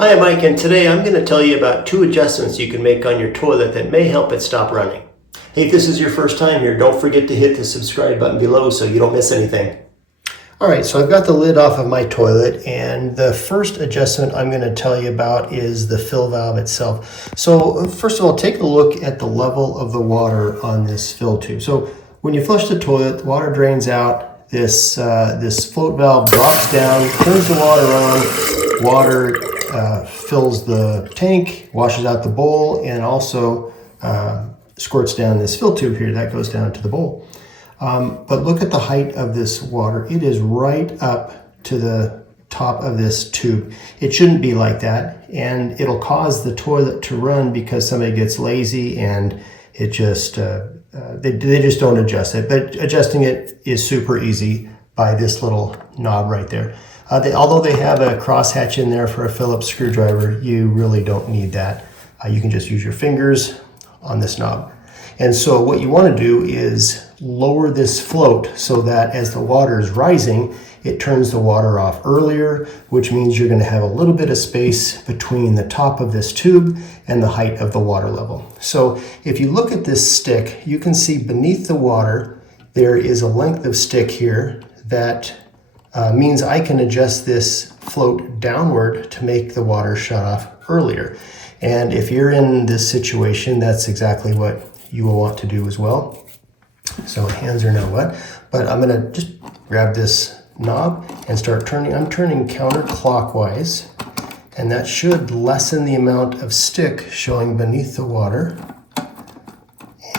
Hi, I'm Mike, and today I'm going to tell you about 2 adjustments you can make on your toilet that may help it stop running. Hey, if this is your first time here, don't forget to hit the subscribe button below so you don't miss anything. Alright, so I've got the lid off of my toilet, and the first adjustment I'm going to tell you about is the fill valve itself. So first of all, take a look at the level of the water on this fill tube. So when you flush the toilet, the water drains out. This float valve drops down, turns the water on, water fills the tank, washes out the bowl, and also squirts down this fill tube here that goes down to the bowl. But look at the height of this water. It is right up to the top of this tube. It shouldn't be like that, and it'll cause the toilet to run because somebody gets lazy and it just they just don't adjust it. But adjusting it is super easy by this little knob right there. Although they have a crosshatch in there for a Phillips screwdriver, you really don't need that. You can just use your fingers on this knob. And so what you want to do is lower this float so that as the water is rising, it turns the water off earlier, which means you're going to have a little bit of space between the top of this tube and the height of the water level. So if you look at this stick, you can see beneath the water, there is a length of stick here that means I can adjust this float downward to make the water shut off earlier. And if you're in this situation, that's exactly what you will want to do as well. So my hands are now wet, but I'm going to just grab this knob and start turning. I'm turning counterclockwise, and that should lessen the amount of stick showing beneath the water.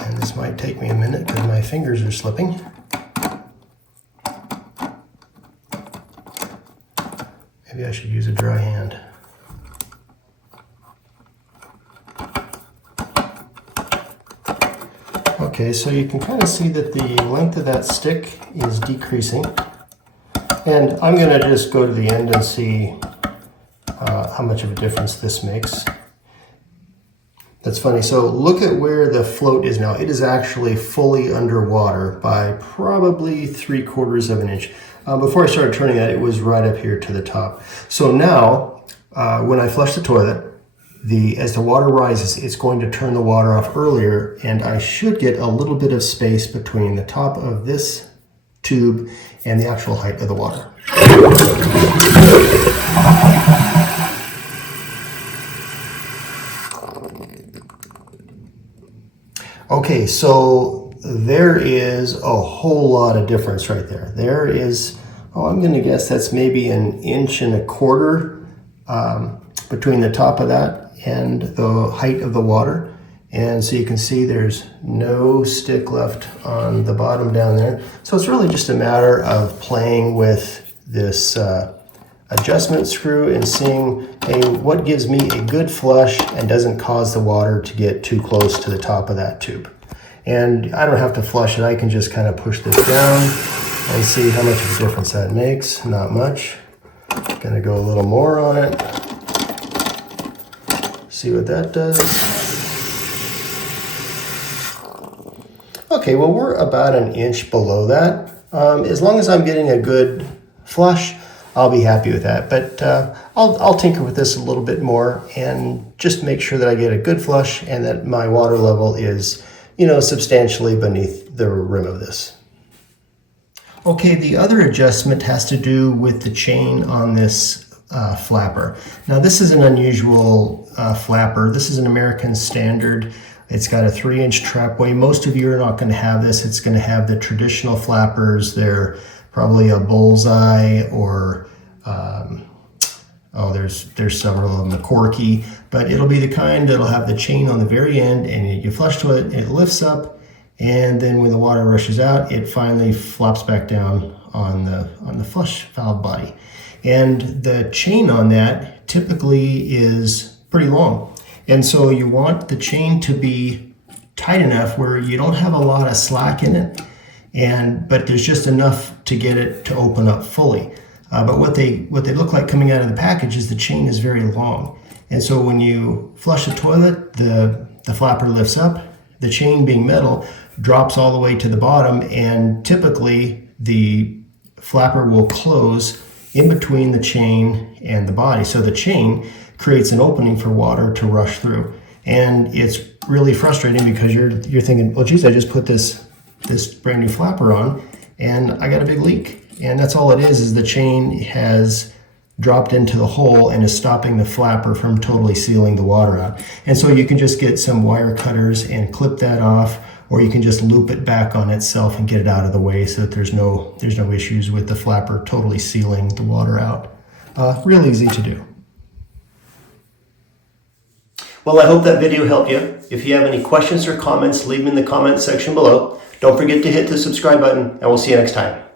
And this might take me a minute because my fingers are slipping. Maybe I should use a dry hand. Okay, so you can kind of see that the length of that stick is decreasing. And I'm going to just go to the end and see how much of a difference this makes. That's funny. So look at where the float is now. It is actually fully underwater by probably 3/4 of an inch. Before I started turning that, it was right up here to the top. So now, when I flush the toilet, as the water rises, it's going to turn the water off earlier, and I should get a little bit of space between the top of this tube and the actual height of the water. Okay, so there is a whole lot of difference right there. There is, I'm going to guess that's maybe 1.25 inches between the top of that and the height of the water. And so you can see there's no stick left on the bottom down there. So it's really just a matter of playing with this adjustment screw and seeing, hey, what gives me a good flush and doesn't cause the water to get too close to the top of that tube. And I don't have to flush it. I can just kind of push this down and see how much of a difference that makes. Not much. Gonna go a little more on it. See what that does. Okay, well, we're about 1 inch below that. As long as I'm getting a good flush, I'll be happy with that. But I'll tinker with this a little bit more and just make sure that I get a good flush and that my water level is, substantially beneath the rim of this. Okay, the other adjustment has to do with the chain on this flapper. Now, this is an unusual flapper. This is an American standard. It's got a 3-inch trapway. Most of you are not going to have this. It's going to have the traditional flappers. They're probably a bullseye or, there's several of them, the corky, but it'll be the kind that'll have the chain on the very end, and you flush to it, it lifts up, and then when the water rushes out, it finally flops back down on the flush valve body. And the chain on that typically is pretty long. And so you want the chain to be tight enough where you don't have a lot of slack in it, but there's just enough to get it to open up fully. But what they look like coming out of the package is the chain is very long. And so when you flush the toilet, the flapper lifts up, the chain being metal drops all the way to the bottom, and typically the flapper will close in between the chain and the body. So the chain creates an opening for water to rush through. And it's really frustrating because you're thinking, well, geez, I just put this brand new flapper on and I got a big leak. And that's all it is the chain has dropped into the hole and is stopping the flapper from totally sealing the water out. And so you can just get some wire cutters and clip that off, or you can just loop it back on itself and get it out of the way so that there's no issues with the flapper totally sealing the water out. Real easy to do. Well, I hope that video helped you. If you have any questions or comments, leave them in the comment section below. Don't forget to hit the subscribe button, and we'll see you next time.